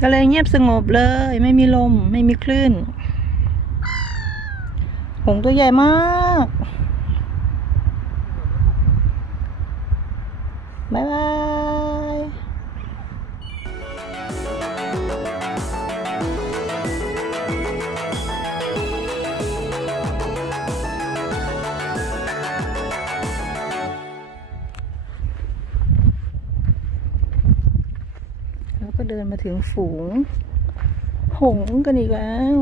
ทะเลเงียบสงบเลย ไม่มีลม ไม่มีคลื่น หงส์ตัวใหญ่มาก เดินมาถึงฝูง หงกันอีกแล้ว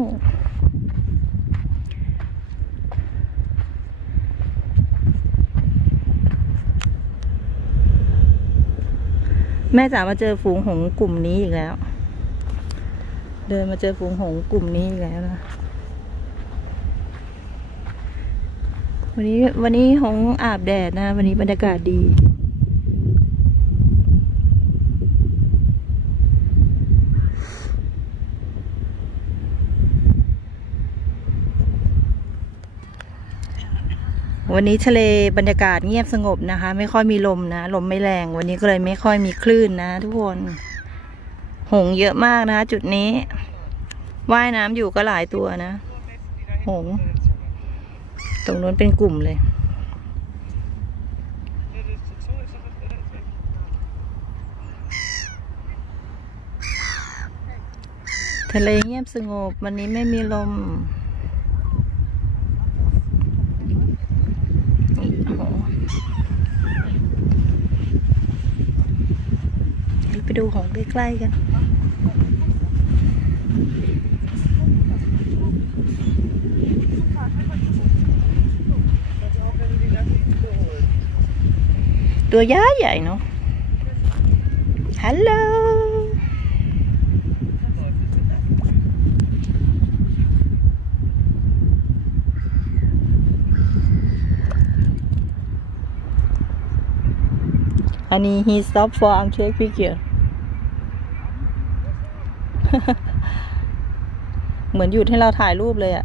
แม่จ๋ามาเจอฝูงหงกลุ่มนี้อีกแล้ว เดินมาเจอฝูงหงกลุ่มนี้อีกแล้วนะวันนี้วันนี้หงอาบแดดนะ วันนี้บรรยากาศดี วันนี้ทะเลบรรยากาศเงียบสงบนะคะ ไม่ค่อยมีลมนะ ลมไม่แรง วันนี้ก็เลยไม่ค่อยมีคลื่นนะ ทุกคน หงเยอะมากนะคะ จุดนี้ ว่ายน้ำอยู่ก็หลายตัวนะ หง ตรงนู้นเป็นกลุ่มเลยทะเลเงียบสงบ วันนี้ไม่มีลม นี่โอ้โห ไปดูของใกล้ๆกันตัวย้าใหญ่เนาะฮัลโหลอันนี้ he stop for arm take picture เหมือนหยุดให้เราถ่ายรูปเลยอะ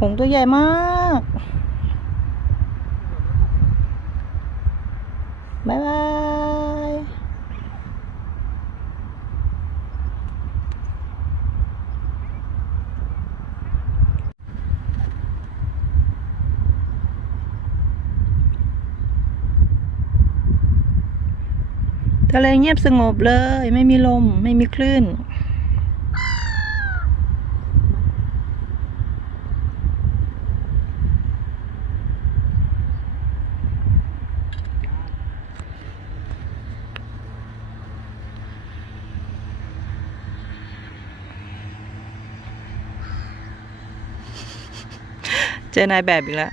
หงส์ตัวใหญ่มากบายบาย ทะเลเงียบสงบเลย ไม่มีลม ไม่มีคลื่น เจอนายแบบอีกแล้ว